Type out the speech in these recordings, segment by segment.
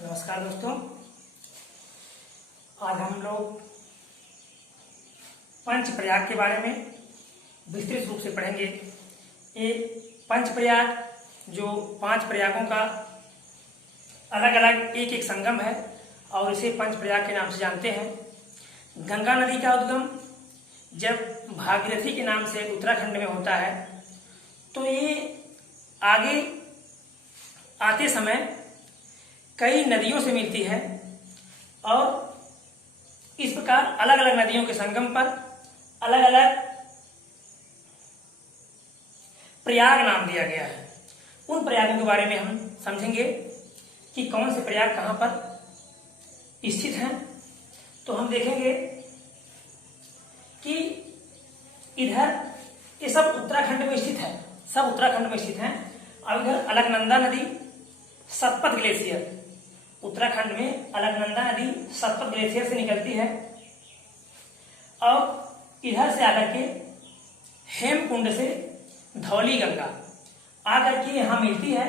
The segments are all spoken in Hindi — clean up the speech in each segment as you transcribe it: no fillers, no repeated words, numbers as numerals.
नमस्कार दोस्तों, आज हम लोग पंच प्रयाग के बारे में विस्तृत रूप से पढ़ेंगे। ये पंच प्रयाग जो 5 प्रयागों का अलग अलग एक एक संगम है और इसे पंच प्रयाग के नाम से जानते हैं। गंगा नदी का उद्गम जब भागीरथी के नाम से उत्तराखंड में होता है तो ये आगे आते समय कई नदियों से मिलती है और इस प्रकार अलग अलग नदियों के संगम पर अलग अलग प्रयाग नाम दिया गया है। उन प्रयागों के बारे में हम समझेंगे कि कौन से प्रयाग कहां पर स्थित हैं। तो हम देखेंगे कि इधर ये सब उत्तराखंड में स्थित है, सब उत्तराखंड में स्थित हैं। और इधर अलकनंदा नदी, सतपथ ग्लेशियर, उत्तराखंड में अलकनंदा नदी सतपथ ग्लेशियर से निकलती है और इधर से आकर के हेमकुंड से धौली गंगा आकर के यहाँ मिलती है।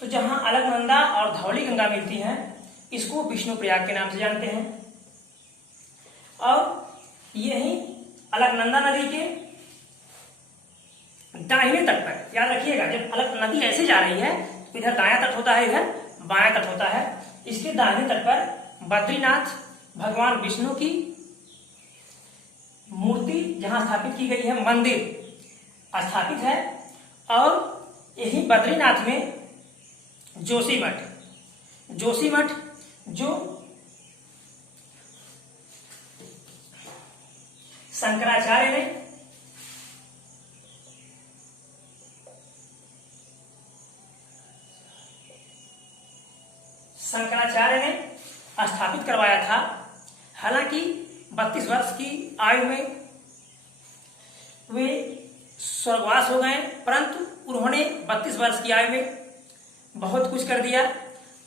तो जहां अलकनंदा और धौली गंगा मिलती हैं इसको विष्णु प्रयाग के नाम से जानते हैं। और यही अलकनंदा नदी के दाहिने तट पर, याद रखिएगा, जब अलग नदी ऐसे जा रही है तो इधर दायां तट होता है, इधर बायां तट होता है। इसके दाहिने तट पर बद्रीनाथ भगवान विष्णु की मूर्ति जहां स्थापित की गई है, मंदिर स्थापित है। और यही बद्रीनाथ में जोशीमठ जो शंकराचार्य ने स्थापित करवाया था। हालांकि 32 वर्ष की आयु में वे स्वर्गवास हो गए, परंतु उन्होंने 32 वर्ष की आयु में बहुत कुछ कर दिया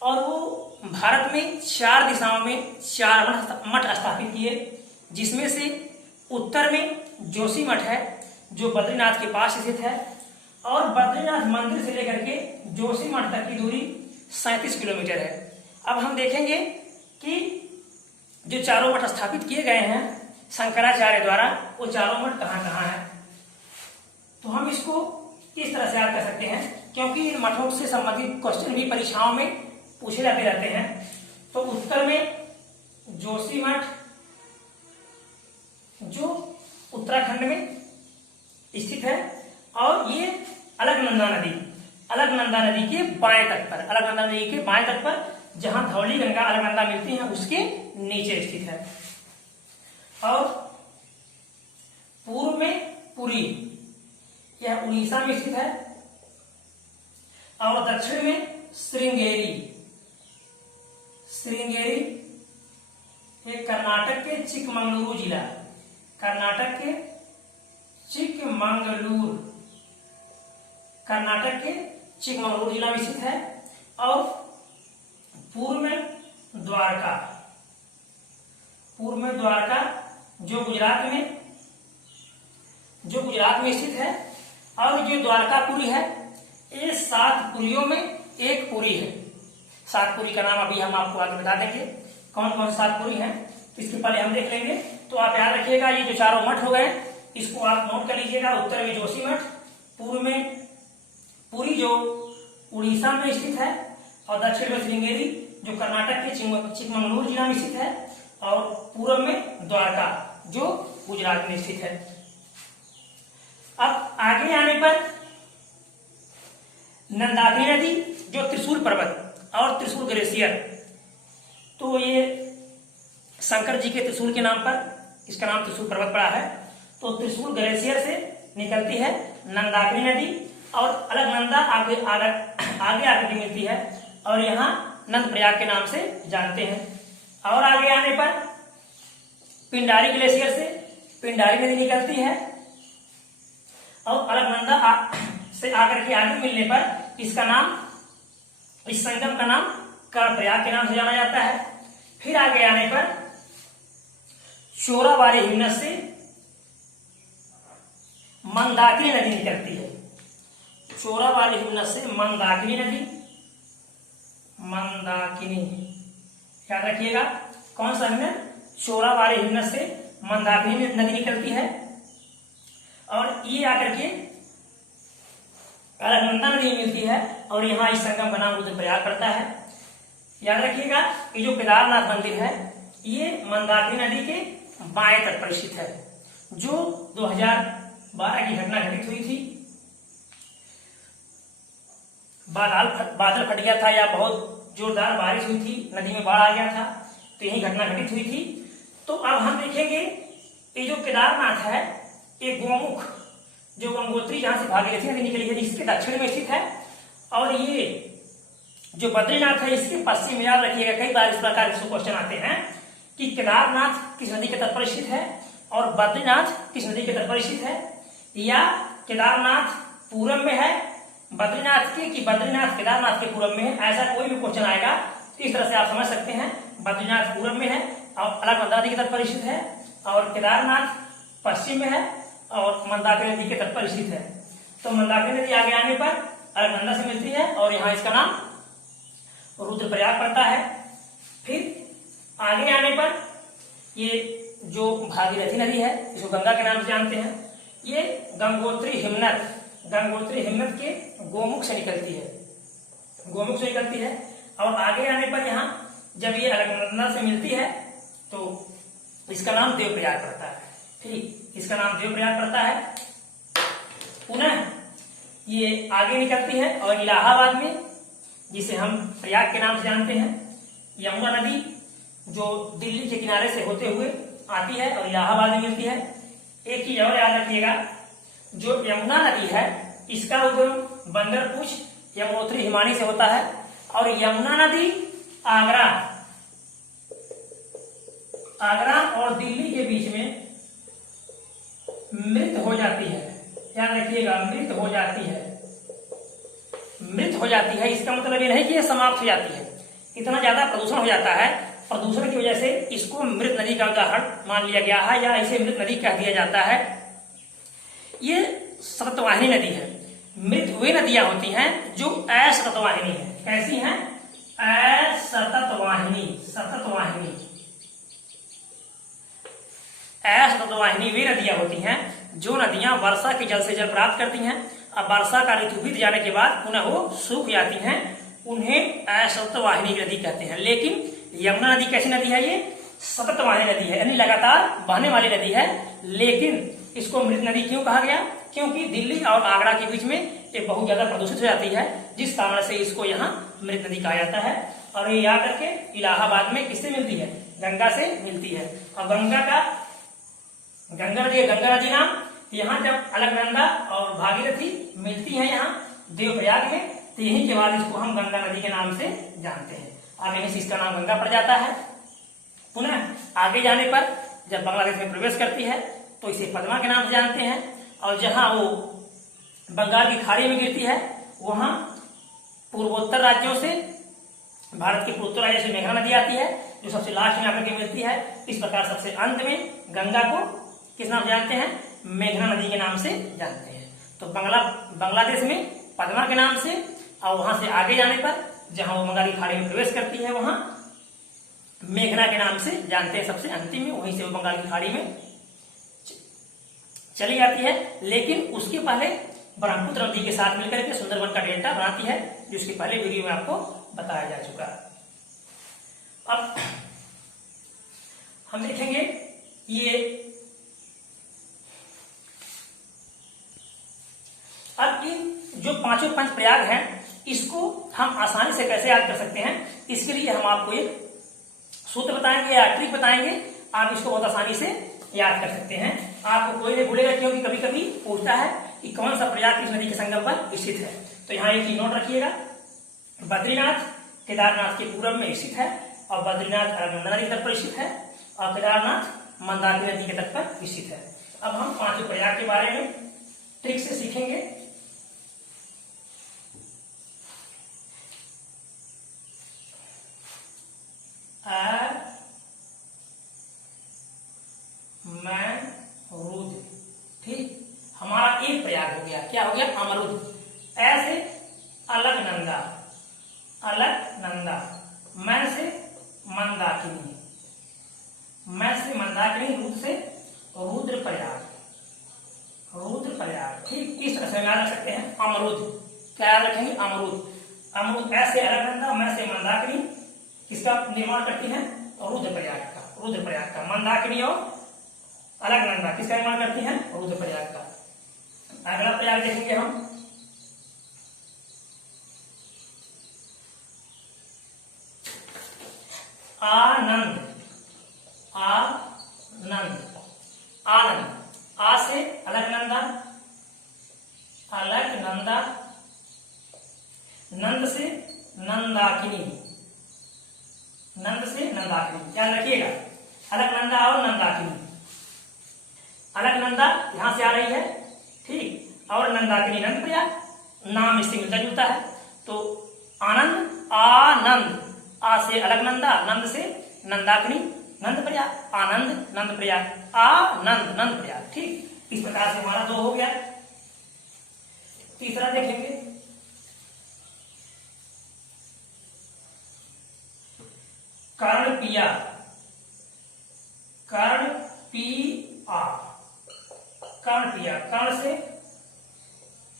और वो भारत में 4 दिशाओं में 4 मठ स्थापित किए, जिसमें से उत्तर में जोशीमठ है जो बद्रीनाथ के पास स्थित है। और बद्रीनाथ मंदिर से लेकर के जोशीमठ तक की दूरी 37 किलोमीटर है। अब हम देखेंगे कि जो चारों मठ स्थापित किए गए हैं शंकराचार्य द्वारा, वो चारों मठ कहाँ कहाँ है। तो हम इसको इस तरह से याद कर सकते हैं, क्योंकि इन मठों से संबंधित क्वेश्चन भी परीक्षाओं में पूछे जाते रहते हैं। तो उत्तर में जोशीमठ जो उत्तराखंड में स्थित है और ये अलकनंदा नदी के बाएं तट पर, अलकनंदा नदी के बाएं तट पर जहां धौली गंगा अलकनंदा मिलती है उसके नीचे स्थित है। और पूर्व में पुरी, यह उड़ीसा में स्थित है। और दक्षिण में श्रृंगेरी ये कर्नाटक के चिकमंगलुरु जिला, कर्नाटक के चिकमंगलुरु जिला में स्थित है। और पूर्व में द्वारका जो गुजरात में स्थित है। और जो द्वारकापुरी है ये 7 पुरियों में एक पुरी है। 7 पुरी का नाम अभी हम आपको आगे बता देंगे कौन कौन 7 पुरी हैं। तो इसके पहले हम देख लेंगे। तो आप याद रखिएगा, ये जो चारों मठ हो गए इसको आप नोट कर लीजिएगा। उत्तर में जोशीमठ, पूर्व में पुरी जो उड़ीसा में स्थित है, और दक्षिण में श्रृंगेरी जो कर्नाटक के चिकमंगलुरु जिला में स्थित है, और पूर्व में द्वारका जो गुजरात में स्थित है। अब आगे आने पर नंदाकिनी नदी जो त्रिशूल पर्वत और त्रिशूल ग्लेशियर, तो ये शंकर जी के त्रिशूल के नाम पर इसका नाम त्रिशूल पर्वत पड़ा है। तो त्रिशूल ग्लेशियर से निकलती है नंदाकिनी नदी और अलकनंदा आगे आकर के मिलती है और यहाँ नंद प्रयाग के नाम से जानते हैं। और आगे आने पर पिंडारी ग्लेशियर से पिंडारी नदी निकलती है और अलकनंदा से आकर के आगे मिलने पर इस संगम का नाम कर्णप्रयाग के नाम से जाना जाता है। फिर आगे आने पर चोराबाड़ी हिमनद से मंदाकिनी नदी निकलती है। चोराबाड़ी हिमनद से मंदाकिनी मंदाकिनी। याद रखिएगा कौन सा हिमनद, चोराबाड़ी हिमनद से मंदाकिनी नदी निकलती है और ये आकर के अलकनंदा नदी मिलती है और यहाँ इस संगम का नाम रुद्रप्रयाग पड़ता है। याद रखिएगा ये जो केदारनाथ मंदिर है ये मंदाकिनी नदी के बाएं तट पर स्थित है। जो 2012 की घटना घटित हुई थी, बादल फट गया था या बहुत जोरदार बारिश हुई थी, नदी में बाढ़ आ गया था, तो यही घटना घटित हुई थी। तो अब हम देखेंगे ये जो केदारनाथ है ये गोमुख जो गंगोत्री जहां से भागीरथी नदी निकली है इसके दक्षिण में स्थित है और ये जो बद्रीनाथ है इसके पश्चिम में। याद रखिएगा कई बार इस प्रकार के क्वेश्चन आते हैं कि केदारनाथ किस नदी के तट पर स्थित है और बद्रीनाथ किस नदी के तट पर स्थित है, या केदारनाथ पूरब में है बद्रीनाथ के कि बद्रीनाथ केदारनाथ के पूरब में है। ऐसा कोई भी क्वेश्चन आएगा तो इस तरह से आप समझ सकते हैं बद्रीनाथ पूरब में है और अलकनंदा नदी के तट पर स्थित है और केदारनाथ पश्चिम में है और मंदाकिनी नदी के तट पर स्थित है। तो मंदाकिनी नदी आगे आने पर अलकनंदा से मिलती है और यहाँ इसका नाम रुद्रप्रयाग पड़ता है। फिर आगे आने पर ये जो भागीरथी नदी है इसको गंगा के नाम से जानते हैं, ये गंगोत्री हिमनद के गोमुख से निकलती है और आगे आने पर यहाँ जब ये अलकनंदा से मिलती है तो इसका नाम देवप्रयाग पड़ता है। ठीक, इसका नाम देवप्रयाग पड़ता है। पुनः ये आगे निकलती है और इलाहाबाद में, जिसे हम प्रयाग के नाम से जानते हैं, यमुना नदी जो दिल्ली के किनारे से होते हुए आती है और इलाहाबाद में मिलती है। एक चीज और याद रखिएगा, जो यमुना नदी है इसका उद्गम बंदरपूछ यमुनोत्री हिमानी से होता है और यमुना नदी आगरा और दिल्ली के बीच में मृत हो जाती है। याद रखिएगा मृत हो जाती है। इसका मतलब ये नहीं कि ये समाप्त हो जाती है, इतना ज्यादा प्रदूषण हो जाता है, प्रदूषण की वजह से इसको मृत नदी का उदाहरण मान लिया गया है या इसे मृत नदी कह दिया जाता है। ये सततवाहिनी नदी है। मृत वे नदियां होती हैं जो असततवाहिनी है। कैसी हैं? असततवाहिनी वे नदियां होती हैं जो नदियां वर्षा के जल से जल प्राप्त करती हैं। अब वर्षा का ऋतु बीत जाने के बाद पुनः वो सूख जाती हैं, उन्हें असततवाहिनी नदी कहते हैं। लेकिन यमुना नदी कैसी नदी है? ये सततवाहिनी नदी है, यानी लगातार बहने वाली नदी है। लेकिन इसको मृत नदी क्यों कहा गया? क्योंकि दिल्ली और आगरा के बीच में ये बहुत ज्यादा प्रदूषित हो जाती है, जिस कारण से इसको यहाँ मृत नदी कहा जाता है। और ये आकर के इलाहाबाद में किससे मिलती है? गंगा से मिलती है। और गंगा नदी नाम यहाँ जब अलकनंदा और भागीरथी मिलती है यहाँ देवप्रयाग में, तो यहीं के बाद इसको हम गंगा नदी के नाम से जानते हैं। अब यहीं से इसका नाम गंगा पड़ जाता है। पुनः आगे जाने पर जब बांग्लादेश में प्रवेश करती है तो इसे पद्मा के नाम से जानते हैं और जहां वो बंगाल की खाड़ी में गिरती है वहां पूर्वोत्तर राज्यों से, भारत के पूर्वोत्तर राज्यों से मेघना नदी आती है जो सबसे लास्ट में आकर के मिलती है। इस प्रकार सबसे अंत में गंगा को किस नाम जानते हैं? मेघना नदी के नाम से जानते हैं। तो बांग्लादेश में पद्मा के नाम से और वहां से आगे जाने पर जहां वो बंगाल की खाड़ी में प्रवेश करती है वहां मेघना के नाम से जानते हैं। सबसे अंतिम में वहीं से वो बंगाल की खाड़ी में चली जाती है। लेकिन उसके पहले ब्रह्मपुत्र नदी के साथ मिलकर के सुंदरबन का डेल्टा बनाती है, जो उसके पहले वीडियो में आपको बताया जा चुका। अब हम देखेंगे ये अब इन जो पांचों पंच प्रयाग हैं इसको हम आसानी से कैसे याद कर सकते हैं, इसके लिए हम आपको एक सूत्र बताएंगे या ट्रिक बताएंगे। आप इसको बहुत आसानी से याद कर सकते हैं। आपको कोई नहीं भूलेगा, क्योंकि कभी कभी पूछता है कि कौन सा प्रयाग किस नदी के संगम पर स्थित है। तो यहाँ एक चीज नोट रखिएगा, बद्रीनाथ केदारनाथ के पूर्व में स्थित है और बद्रीनाथ अलकनंदा नदी तट पर स्थित है और केदारनाथ मंदाकिनी नदी के तट पर स्थित है। अब हम पांचों प्रयाग के बारे में ट्रिक से सीखेंगे। अमरुद, ठीक, हमारा एक प्रयाग हो गया। क्या हो गया? अमरुद। ऐसे अलकनंदा मैं से मंदाकिनी, मैं से मंदाकिनी, रुद्र से रुद्रप्रयाग, रुद्रप्रयाग। ठीक, इस तरह से याद रख सकते हैं। अमरुद, क्या याद रखेंगे? अमरुद। अमरुद ऐसे अलकनंदा, मैं से मंदाकिनी, किसका निर्माण करती है? रुद्रप्रयाग का, रुद्रप्रयाग का। मंदाकिनी और अलकनंदा किसका निर्माण करती है? रुद्रप्रयाग का। अगला प्रयाग देखेंगे हम, आनंद, आनंद, आनंद। आ से अलकनंदा, अलकनंदा, नंद से नंदाकिनी, नंद से नंदाकिनी, ध्यान रखिएगा। अलकनंदा और नंदाकिनी, अलकनंदा यहां से आ रही है, ठीक, और नंदाकिनी नंद प्रयाग, नाम इससे मिलता जुलता है। तो आनंद, आनंद, आ से अलकनंदा, नंद से नंदाकिनी, नंद प्रयाग, आनंद नंद प्रयाग, आनंद नंद प्रयाग। ठीक, इस प्रकार से हमारा 2 हो गया। तीसरा देखेंगे, कर्ण पिया, कर्ण पिया, कर्ण पिया, कर्ण से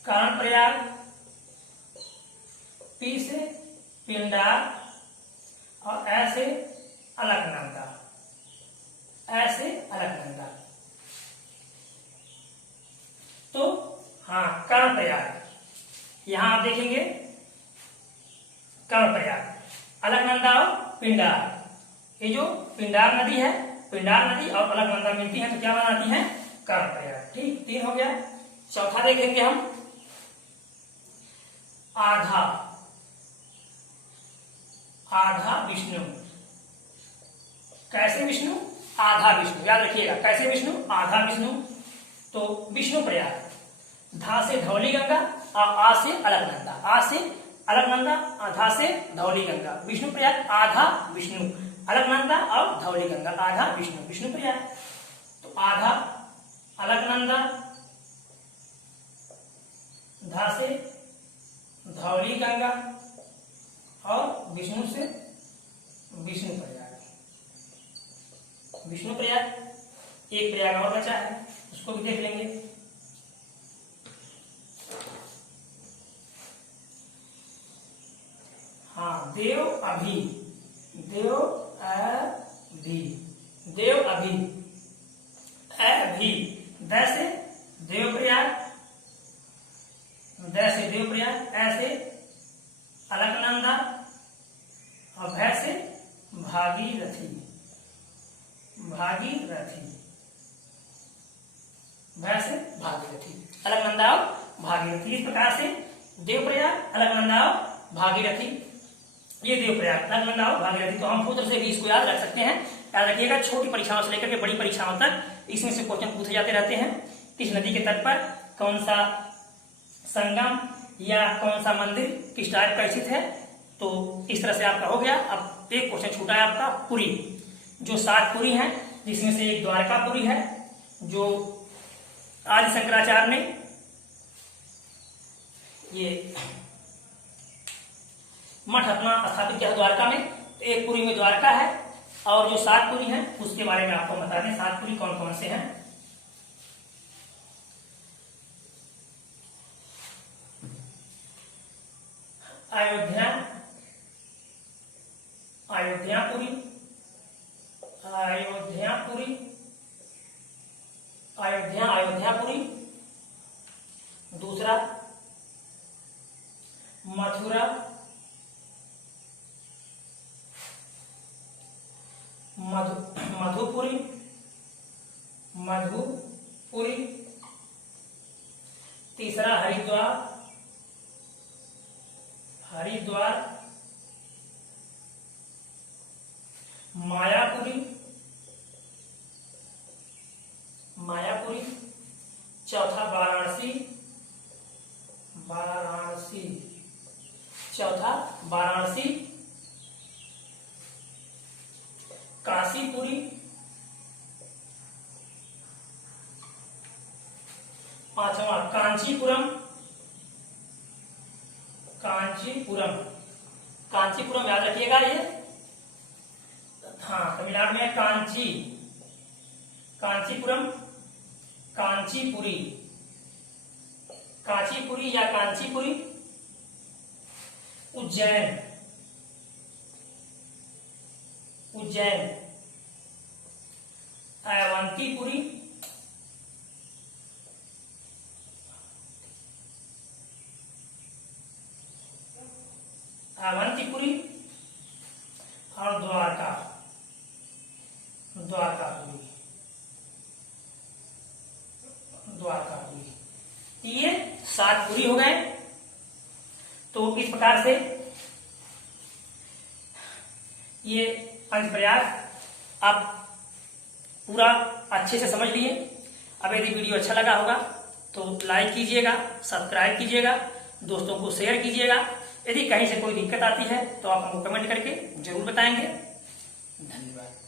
कर्ण प्रयाग, पी से पिंडार, और ऐसे अलकनंदा, ऐसे अलकनंदा। तो हाँ, कर्ण प्रयाग, यहां आप देखेंगे कर्ण प्रयाग, अलकनंदा और पिंडार। ये जो पिंडार नदी है, पिंडार नदी और अलकनंदा मिलती है तो क्या बनाती है? कर्ण प्रयाग। ठीक, 3 हो गया। चौथा देखेंगे हम, आधा, आधा विष्णु। कैसे विष्णु? आधा विष्णु, याद रखिएगा। कैसे विष्णु? आधा विष्णु। तो विष्णु प्रयाग, धा से धौली गंगा और आ से अलकनंदा, आ से अलकनंदा, धा से धौली गंगा, विष्णु प्रयाग, आधा विष्णु, अलकनंदा और धौली गंगा, आधा विष्णु, विष्णु प्रयाग। तो आधा अलकनंदा, धा से धौली गंगा और विष्णु से विष्णु प्रयाग, विष्णु प्रयाग। एक प्रयाग और बचा है, उसको भी देख लेंगे। हाँ, देव अभी, देव अभी, देव अभी, अभी, द से देव प्रयाग, द से देव प्रयाग, ऐसे अलकनंदा और भै से भागीरथी, भागीरथी, भै से भागीरथी, अलकनंदा और भागीरथी। इस प्रकार से देव प्रयाग, अलकनंदा और भागीरथी, ये देव प्रयाग, अलकनंदा और भागीरथी। तो हम सूत्र से भी इसको याद रख सकते हैं। याद रखिएगा, छोटी परीक्षाओं से लेकर के बड़ी परीक्षाओं तक इसमें से क्वेश्चन पूछे जाते रहते हैं। किस नदी के तट पर कौन सा संगम या कौन सा मंदिर किस टाइप का स्थित है, तो इस तरह से आपका हो गया। अब एक क्वेश्चन छूटा है आपका, पुरी, जो 7 पुरी हैं, जिसमें से एक द्वारकापुरी है, जो आदि शंकराचार्य ने ये मठ अपना स्थापित किया द्वारका में। तो एक पुरी में द्वारका है, और जो 7 पुरी हैं उसके बारे में आपको बता दें। 7 पुरी कौन कौन से हैं? अयोध्या, अयोध्यापुरी, अयोध्यापुरी, अयोध्या, अयोध्यापुरी। दूसरा मथुरा, मधुपुरी, मधुपुरी। तीसरा हरिद्वार, हरिद्वार। मायापुरी, मायापुरी। चौथा वाराणसी, वाराणसी, चौथा वाराणसी। काशीपुरी, पांचवा कांचीपुरम, कांचीपुरम, कांची कांचीपुरम याद रखिएगा ये। हाँ, तमिलनाडु में कांचीपुरम, कांचीपुरी, कांचीपुरी या कांचीपुरी। उज्जैन, उज्जैन, अवंतीपुरी, अवंतीपुरी और द्वारका, द्वारकापुरी, द्वारकापुरी। ये 7 पुरी हो गए। तो इस प्रकार से ये पंचप्रयाग आप पूरा अच्छे से समझ लिए। अब यदि वीडियो अच्छा लगा होगा तो लाइक कीजिएगा, सब्सक्राइब कीजिएगा, दोस्तों को शेयर कीजिएगा। यदि कहीं से कोई दिक्कत आती है तो आप हमको कमेंट करके जरूर बताएंगे। धन्यवाद।